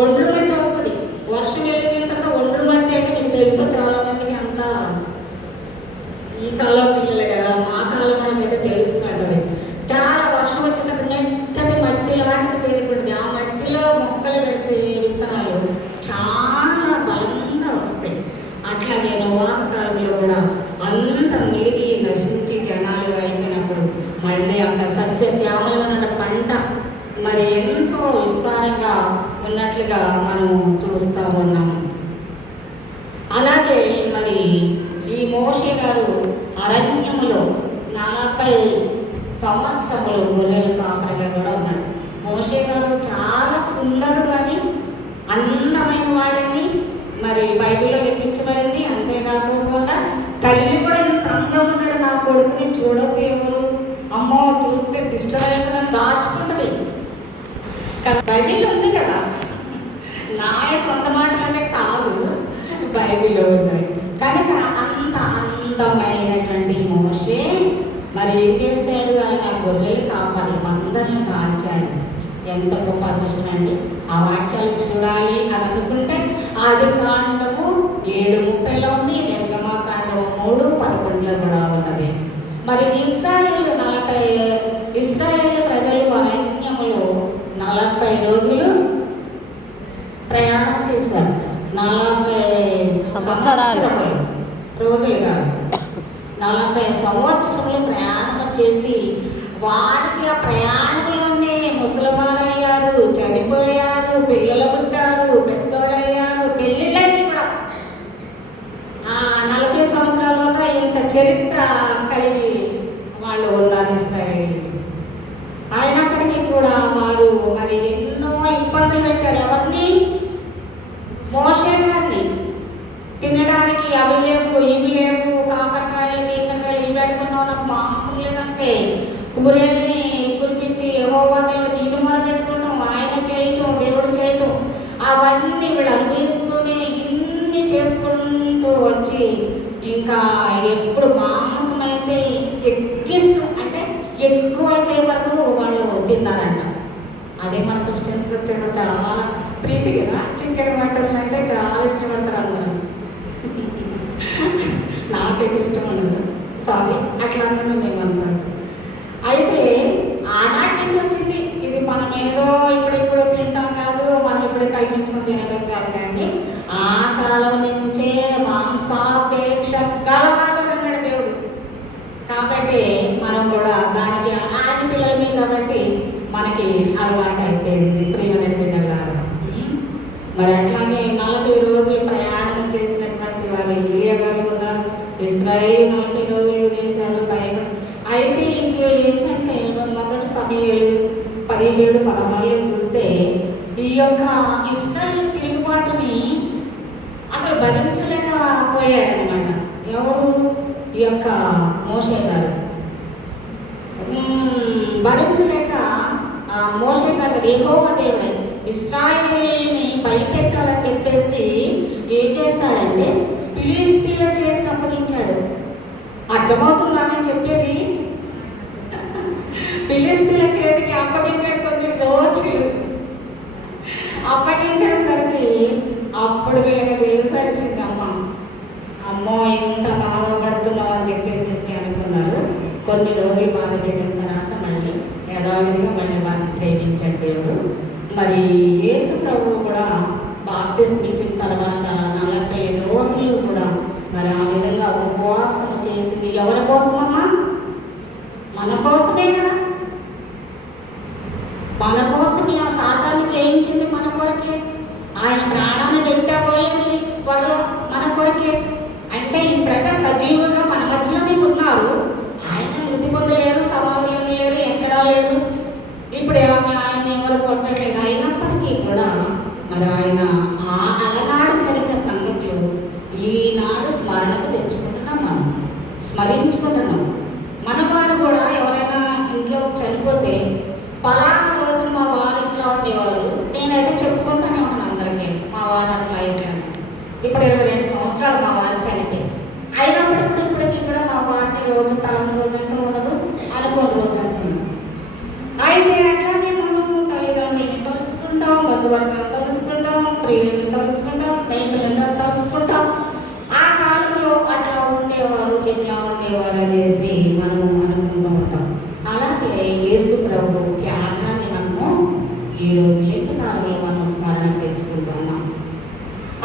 ఒండ్రు మట్టి వస్తుంది. వర్షం వెళ్ళిన తర్వాత ఒండ్రు మట్టి అంటే మీకు తెలుసా, చాలా మందికి అంతా ఈ కాలం పిల్లలే కదా, మా కాలం మనకైతే తెలుస్తుంటుంది. చాలా వర్షం వచ్చేటప్పుడు మెత్తటి మట్టి లాంటిది పేరుకుంటుంది. ఆ మట్టిలో మొక్కలు పెడితే విత్తనాలు చాలా బలంగా వస్తాయి. అట్లాగే నోవాహు కాలంలో కూడా అంత ములిగి నశించి జనాలు అయిపోయినప్పుడు మళ్ళీ అక్కడ సస్యశ్యామలమైన పంట మరి ఎంతో విస్తారంగా ఉన్నట్లుగా మనం చూస్తూ ఉన్నాము. అలాగే మరి ఈ మోషే గారు అరణ్యములో 40 సంవత్సరములు గొర్రెల కాపరిగా కూడా ఉన్నాడు. మోషే గారు చాలా సుందరుడు అని, అందమైన వాడని మరి బైబిల్లో లెక్కించబడింది. అంతేకాకుండా తల్లి కూడా ఇంత అందంగా ఉన్నాడు, నా కొడుకుని చూడదు ఎవరు, అమ్మో చూస్తే దిష్టమైన దాచుకుంటుంది కదా. బైబిల్లో ఉంది కదా, నా సొంత మాటలనే కాదు, బైబిల్లో ఉన్నాయి. కనుక అంత అందమైనటువంటి మోషే మరి ఏం చేశాడు, ఆయన గొర్రెలు కాపాలి అందరిని కాల్చాడు. ఎంత గొప్ప అదృష్టం అండి. ఆ వాక్యాలు చూడాలి అని అనుకుంటే ఆదికాండము 7:30లో ఉంది, నిర్గమకాండము 3:11లో కూడా ఉన్నది. మరి ఇశ్రాయేలు ప్రజలు అరణ్యములో 40 రోజులు ప్రయాణం చేశారు. 40 సంవత్సరాలు రోజులు కాదు, 40 సంవత్సరములు ప్రయాణం చేసి వారికి ఆ ప్రయాణంలోనే ముసలివారయ్యారు, చనిపోయారు, పిల్లలు పుట్టారు, పెద్దోళ్ళయ్యారు, పెళ్ళిళ్ళని కూడా. 40 సంవత్సరాలలో ఇంత చరిత్ర కలిగి వాళ్ళు ఉన్నారు ఇశ్రాయేలు. అయినప్పటికీ కూడా వారు మరి ఎన్నో ఇబ్బందులు పెట్టారు. ఎవరిని? మోషే గారిని. తినడానికి అవి లేవు, ఇవి లేవు, కాకరకాయలు ఈకరకాయలు ఇవి పెడుతున్నావు, నాకు మాంసం లేదంటే కూరల్ని కురిపించి యెహోవా దేవుడికి ఇనుమర పెట్టుకోవడం, ఆయన చేయటం, దేవుడు చేయటం, అవన్నీ వీళ్ళు అనుభవిస్తూనే ఇన్ని చేసుకుంటూ వచ్చి ఇంకా ఎప్పుడు మాంసం అయితే అంటే ఎక్కువ అయిపోయే వరకు వాళ్ళు తిన్నారంట. అదే మన క్రిస్టియన్స్కి వచ్చేటప్పుడు చాలా ప్రీతి కదా, చికెన్ మటన్ అంటే చాలా ఇష్టపడతారు అందరూ. నాకైతే ఇష్టం ఉండదు, సారీ అట్లా అన్నది మేము అనుకోండి. అయితే ఆనాటి నుంచి వచ్చింది ఇది. మనం ఏదో ఇప్పుడిప్పుడు తింటాం కాదు, మనం ఇప్పుడు కల్పించుకొని తినడం కాదు, కానీ ఆ కాలం నుంచే మాంసాపేక్ష గలవాడు అన్నాడు దేవుడు. కాబట్టి మనం కూడా దానికి ఆయన పిల్లలమే కాబట్టి మనకి అలవాటు అయిపోయింది ప్రియమైన పిల్లలారా. మరి అట్లాగే 40 రోజులు ప్రయాణం చేసినటువంటి వారు ఏలియా గారు ఉన్నారు. ఇశ్రాయేలు 40 రోజులు చేశారు బయట. అయితే ఏంటంటే మొదటి సమయాలు 17-16 చూస్తే ఈ యొక్క ఇశ్రాయేలు తిరుగుబాటుని అసలు భరించలేకపోయాడనమాట. ఎవరు? ఈ యొక్క మోషే గారు భరించలేక మోషే గారు యెహోవా దేవుడే ఇశ్రాయేలుని భయపెట్టాలని చెప్పేసి ఏం చేస్తాడంటే ఫిలిష్తీయుల చేతికి అప్పగించాడు. అర్థమవుతుందని చెప్పేది? ఫిలిష్తీయుల చేతికి అప్పగించాడు. కొన్ని రోజులు అప్పగించేసరికి అప్పుడు వీళ్ళకి తెలిసి వచ్చింది, అమ్మో ఇంత బాధపడుతున్నాం అని చెప్పేసి అనుకున్నారు. కొన్ని రోజులు బాధ పెట్టిన తర్వాత మళ్ళీ యథావిధిగా మళ్ళీ వారిని ప్రేమించాడు దేవుడు. మరి యేసు ప్రభువు కూడా బాప్తిస్మం ఇచ్చిన తర్వాత 40 రోజులు కూడా మరి ఆ విధంగా ఉపవాసం చేసింది. ఎవరి కోసమమ్మా? మన కోసమే కదా. మన కోసం ఆ సాతాన్ని చేయించింది మన కొరకే. ఆయన ప్రాణాన్ని పెట్టబోయేది త్వరలో మన కొరకే. అంటే ఈ ప్రజ సజీవుగా మన మధ్యలోనే ఉన్నారు. ఆయన మృతి పొందలేరు, సమాధులు లేరు, ఎక్కడా లేరు. ఇప్పుడు ఆయన ఎవరు కొట్టట్లేదు. అయినప్పటికీ కూడా మరి ఆయన అలనాడు జరిగిన సంగతులు ఈనాడు స్మరణకు తెచ్చుకుంటున్నాం, మనం స్మరించుకుంటున్నాం. మన వారు కూడా ఎవరైనా ఇంట్లో చనిపోతే పలానా రోజు మా వారు ఇంట్లో ఉండేవారు, నేనైతే చెప్పుకుంటానే ఉన్నాను అందరికీ, మా వారు అట్లా ఇట్లా. ఇప్పుడు 22 సంవత్సరాలు మా వారు చనిపోయి, అయినప్పటికీ ఇప్పటికీ కూడా మా వారిని రోజు తలని రోజు అంటూ ఉండదు, అనుకోని రోజు అంటున్నాం. అయితే అట్లాగే మనము తల్లిదండ్రులని తలుచుకుంటాం, బంధువర్గం తలుచుకుంటాం, ప్రియులను తలుచుకుంటాం, స్నేహితులను తలుచుకుంటాం. ఆ కాలంలో అట్లా ఉండేవారు, ఇట్లా ఉండేవారు అనేసి మనము అనుకుంటూ ఉంటాం. అలాగే యేసు ప్రభు త్యాగాన్ని మనము ఈరోజు ఎండు కాలంలో మనం స్మరణ తెచ్చుకుంటున్నాం.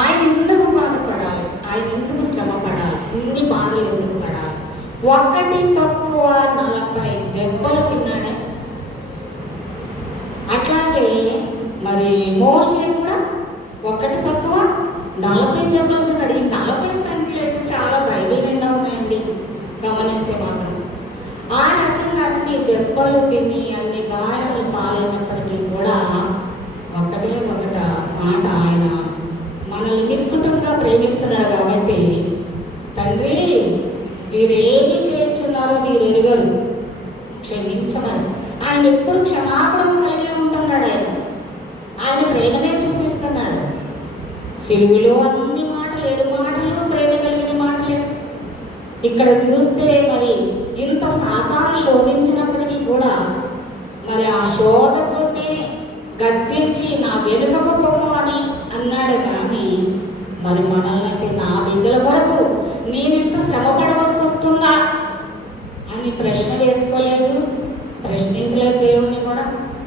ఆయన ఎందుకు బాధపడాలి, ఆయన ఎందుకు శ్రమ పడాలి, ఇన్ని బాధలు ఎందుకు పడాలి? ఒకటి తక్కువ 40 దెబ్బలు తిన్నాడే. అట్లాగే మరి మోషే కూడా ఒకటి తక్కువ 40 దెబ్బలు తిన్నాడు. ఈ 40 సంఖ్యలు అయితే చాలా బైబిల్ నిండా ఉన్నాయండి గమనిస్తే మాత్రం. ఆ రకంగా అన్ని దెబ్బలు తిని అన్ని గాయాలు పాలైనప్పటికీ కూడా ఒకటే ఒకట మాట, ఆయన మనల్ని నిర్కుటంగా ప్రేమిస్తున్నాడు కాబట్టి, తండ్రి వీరేమి చేస్తున్నారో మీరు ఎరుగరు, క్షమించమని. ఆయన ఎప్పుడు క్షమాపణ కలిగి ఉంటున్నాడు. ఆయన ప్రేమనే చూపిస్తున్నాడు. సిలువలో అన్ని మాటలు 7 మాటలు ప్రేమ కలిగిన మాటలే. ఇక్కడ చూస్తే మరి ఇంత సాతాను శోధించినప్పటికీ కూడా మరి ఆ శోధకుడిని గద్దించి నా వెనుకకు పొమ్ము అని అన్నాడు. కానీ మరి మనల్ని అయితే నా బిడ్డల వరకు నేనింత శ్రమ పడవలసి వస్తుందా అని ప్రశ్న వేసుకోలేదు, ప్రశ్నించలేదు దేవుణ్ణి కూడా.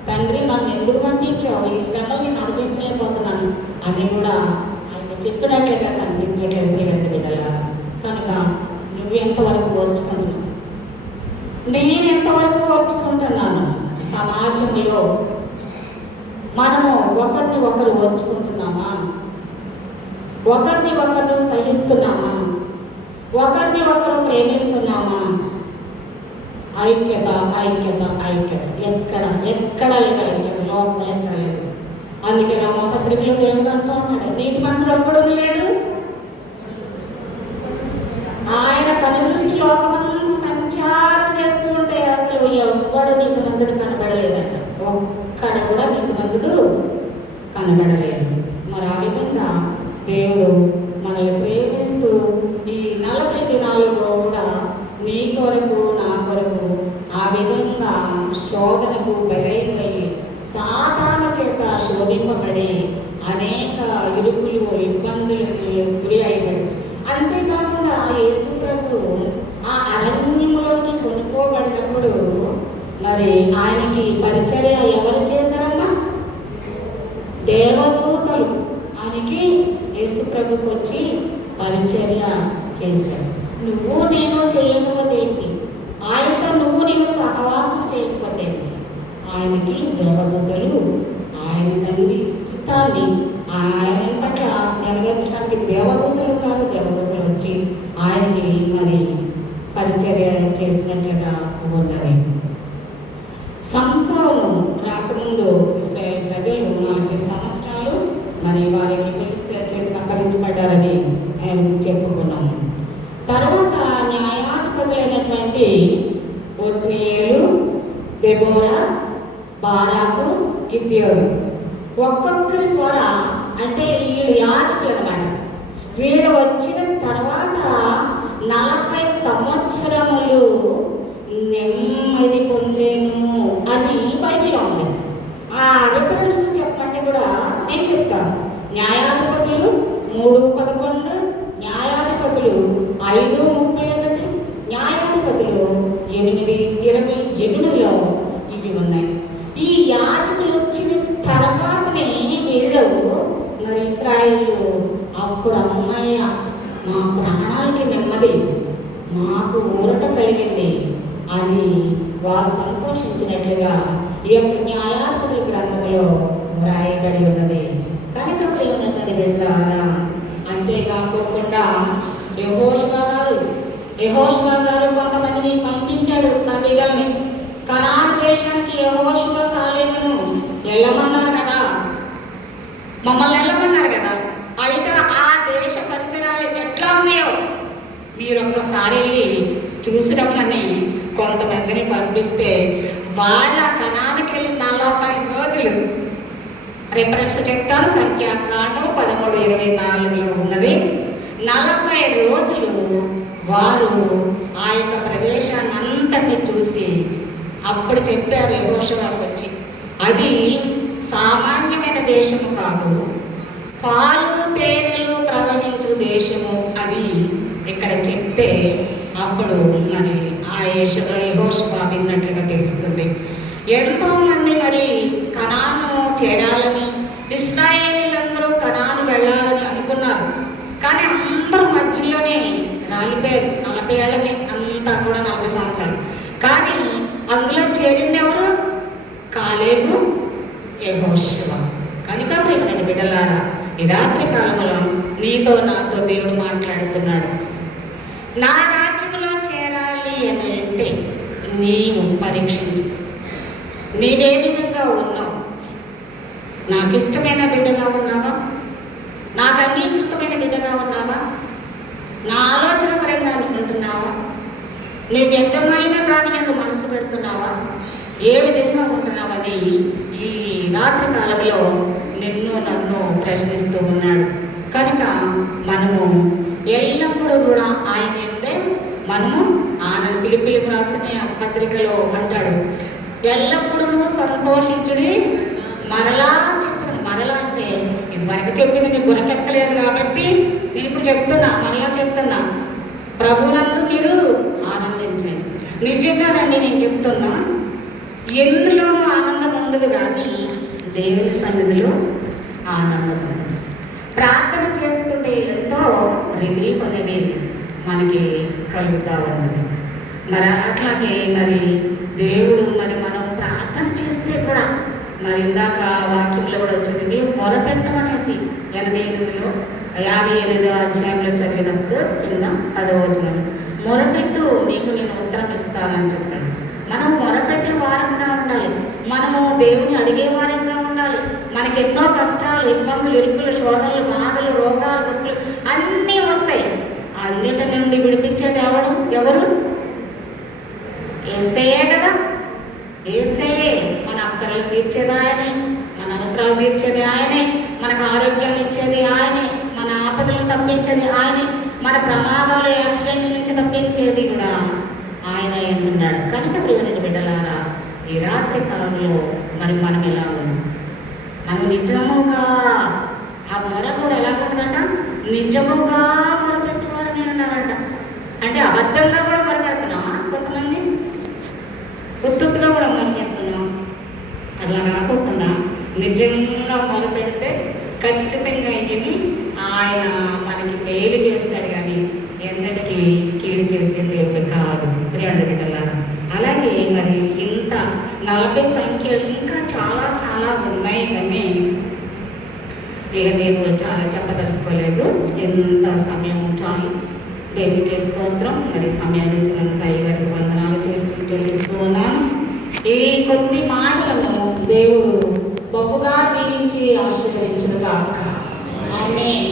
తండ్రి నన్ను ఎందుకు పంపించావు, ఈ శ్రమలు నేను అనిపించలేకపోతున్నాను అని కూడా ఆయన చెప్పినట్లుగా కనిపించట్లేదు ప్రియమైన బిడ్డలా. కనుక నువ్వు ఎంతవరకు ఓర్చుకుంటున్నావు, నేను ఎంతవరకు ఓర్చుకుంటున్నాను? సమాజంలో మనము ఒకరిని ఒకరు ఓర్చుకుంటున్నామా? ఒకరిని ఒకరు సహిస్తున్నామా? ఒకరిని ఒకరు ప్రేమిస్తున్నామా? ఐక్యత ఐక్యత ఐక్యత ఎక్కడ లేదు ఐక్యత, లోపల ఎక్కడ లేదు. అందుకే రామపత్రికలో దేవుడు అంటూ ఉన్నాడు, నీతిమంతుడు ఒక్కడు లేడు, ఆయన కనుదృష్టి లోకమంతా సంచారం చేస్తూ ఉంటే అసలు ఎవ్వడు నీతిమంతుడు కనబడలేదంట. ఒక్కడ కూడా నీతిమంతుడు కనబడలేదు. మరి ఆ విధంగా దేవుడు మనల్ని ప్రేమిస్తూ ఈ 40 దినాలలో కూడా మీ కొరకు నా కొరకు ఆ విధంగా శోధనకు బలైపోయి సాతాను చేత శోధింపబడి అనేక ఇరుకులు ఇబ్బందులకు గురి అయిపోయి, అంతేకాకుండా యేసు ప్రభు ఆ అరణ్యంలోకి కొనుక్కోబడినప్పుడు మరి ఆయనకి పరిచర్య ఎవరు చేశారమ్మా? దేవదూతలు ఆయనకి యేసు ప్రభుకి వచ్చి పరిచర్య చేశారు. నువ్వు నేను చేయకపోతే ఏంటి, ఆయనతో నువ్వు నేను సహవాసం చేయకపోతే ఏంటి? ఆయనకి దేవదూతలు ఆయన తండ్రి చిత్తాన్ని ఆయన పట్ల నెరవేర్చడానికి దేవదూతలు ఉన్నారు. దేవదూతలు వచ్చి ఆయనకి మరి పరిచర్య చేసినట్లుగా ఉన్నది. సంసోను రాకముందు ఇశ్రాయేలు ప్రజలు 40 సంవత్సరాలు మరి వారికి ఫిలిష్తీయుల చేత అప్పగించబడ్డారని చెప్పుకున్నాము. తర్వాత న్యాయాధిపతులైనటువంటి ఒత్నియేలు, దెబోరా, బారాకు, గిద్యోను ఒక్కొక్కరి ద్వారా, అంటే వీళ్ళు యాజకులు అన్నమాట. వీళ్ళు వచ్చిన తర్వాత 40 సంవత్సరములు నెమ్మది పొందేను అని బైబిల్లో ఉంది. ఆ రిఫరెన్స్ చెప్పండి కూడా నేను చెప్తాను. న్యాయాధిపతులు 3:11, న్యాయాధిపతులు 5:31, న్యాయాధిపతులు 8:28లో ఇవి ఉన్నాయి. ఈ యాజకులు వచ్చిన తర్వాతనే వీళ్ళు మరి ఇశ్రాయేలు అప్పుడు అమ్మయ్య మా ప్రాణాలకి నెమ్మది, మాకు ఊరట కలిగింది అని వారు సంతోషించినట్లుగా ఈ యొక్క న్యాయాధిపతుల గ్రంథంలో వ్రాయబడి ఉన్నది. కనుక ప్రియమైనటువంటి బిడ్డలారా, అంతేకాకుండా యెహోషువ గారు కొంతమందిని పంపించాడు నా బిడ్డల్ని. కనాను దేశానికి యెహోషువ కాలేబును వెళ్ళమన్నారు కదా, మమ్మల్ని వెళ్ళమన్నారు కదా. అయితే ఆ దేశ పరిసరాలు ఎట్లా ఉన్నాయో మీరు ఒక్కసారి వెళ్ళి చూసిరమ్మని కొంతమందిని పంపిస్తే వాళ్ళ కనానికి వెళ్ళి 40 రోజులు, రిఫరెన్స్ చెప్తాను, సంఖ్యాకాండం 13:24లో ఉన్నది. 40 రోజులు వారు ఆ యొక్క ప్రదేశాన్ని అంతటి చూసి అప్పుడు చెప్పారు యెహోషువకు వచ్చి, అది సామాన్యమైన దేశము కాదు, పాలు తేనెలు ప్రవహించు దేశము అని ఇక్కడ చెప్తే అప్పుడు మరి ఆ యెహోషువ విన్నట్లుగా తెలుస్తుంది. ఎంతో మంది మరి కనాను చేరాలని, ఇశ్రాయేలీలందరూ కనాను వెళ్ళాలని అనుకున్నారు. కానీ అందరూ మధ్యలోనే రాలిపోయారు. 40 ఏళ్ళకి అంతా కూడా 40 సంవత్సరాలు. కానీ అందులో చేరింది ఎవరు? కాలేబు, యెహోషువ. కనుక ప్రియమైన బిడ్డలారా, ఈ రాత్రి కాలంలో నీతో నాతో దేవుడు మాట్లాడుతున్నాడు. నా రాజ్యంలో చేరాలి అని అంటే నీవు పరీక్షించు. నీవే విధంగా ఉన్నావు? నాకు ఇష్టమైన బిడ్డగా ఉన్నావా? నాకు అంగీకృతమైన బిడ్డగా ఉన్నావా? నా ఆలోచన పరంగా అనుకుంటున్నావా? నువ్వు వ్యక్తమైన దాని మీద మనసు పెడుతున్నావా? ఏ విధంగా ఉంటున్నావని ఈ రాత్రి కాలంలో నిన్ను నన్ను ప్రశ్నిస్తూ ఉన్నాడు. కనుక మనము ఎల్లప్పుడూ కూడా ఆయన ఉంటే మనము పిలిపిలికి రాసిన పత్రికలో అంటాడు, ఎల్లప్పుడూ సంతోషించుడి. మరలా చెప్తాను. మరలా అంటే ఇదివరకు చెప్పింది మీకు గురకెక్కలేదు కాబట్టి నేను ఇప్పుడు చెప్తున్నా, మరలా చెప్తున్నా, ప్రభునందు మీరు ఆనందించండి. నిజంగానండి నేను చెప్తున్నా, ఎందులోనూ ఆనందం ఉండదు కానీ దేవుని సన్నిధిలో ఆనందం ఉంది. ప్రార్థన చేసుకుంటే ఎంతో రిలీఫ్ అనేది మనకి కలుగుతూ ఉన్నది. మరి అట్లాగే మరి దేవుడు మరి మనం ప్రార్థన చేస్తే కూడా మరి ఇందాక వాక్యంలో కూడా వచ్చింది, మీరు మొరపెట్టమనేసి 88లో 58వ అధ్యాయంలో చదివినప్పుడు కింద 10వ వచనం, మొరపెట్టు నీకు నేను ఉత్తరం ఇస్తానని చెప్పాను. మనం మొరపెట్టే వారంగా ఉండాలి. మనము దేవుని అడిగే వారంగా ఉండాలి. మనకి ఎన్నో కష్టాలు, ఇబ్బందులు, ఇరుకులు, శోధనలు, బాధలు, రోగాలు, నొప్పులు అన్నీ వస్తాయి. అన్నిటి నుండి విడిపించేది ఎవరు? యేసయ్యే కదా. యేసయ్యే మన అక్కర్లు తీర్చేది ఆయనే, మన అవసరాలు తీర్చేది ఆయనే, మనకు ఆరోగ్యాన్ని ఇచ్చేది ఆయనే, మన ఆపదలను తప్పించేది ఆయనే, మన ప్రమాదాలు, యాక్సిడెంట్ నుంచి తప్పించేది కూడా ఆయన అంటున్నాడు. కనుక ప్రియమైన బిడ్డలారా, ఈ రాత్రి కాలంలో మరి మనం ఎలా ఉన్నాం? మనం నిజముగా ఆ మొర కూడా ఎలా ఉంటుందంట? నిజముగా మొరపెట్టుకోవాలని అన్నారంట. అంటే అబద్ధంగా కూడా మొరపెడుతున్నావా? కొంతమంది ఉత్తుగా కూడా మొరపెడుతున్నాం. అట్లా కాకుండా నిజంగా మొరపెడితే ఖచ్చితంగా ఇది ఆయన మనకి మేలు చేస్తాడు కానీ ఎన్నటికీ కీడు చేసే దేవుడు కాదు. ప్రియుల బిడ్డలారా, అలాగే మరి ఇంత 40 సంఖ్యలు ఇంకా చాలా చాలా ఉన్నాయి కానీ ఇక నేను చాలా చెప్పదలుచుకోలేదు. ఎంత సమయం చాలు. దేవునికి స్తోత్రం. మరి సమయాన్ని ఇచ్చినంత అయ్యగారికి వందనాలు చెల్లిస్తూ ఉన్నాను. ఈ కొద్ది మాటలను దేవుడు బహుగా దీవించి ఆశీర్వదించును గాక. ఆమేన్.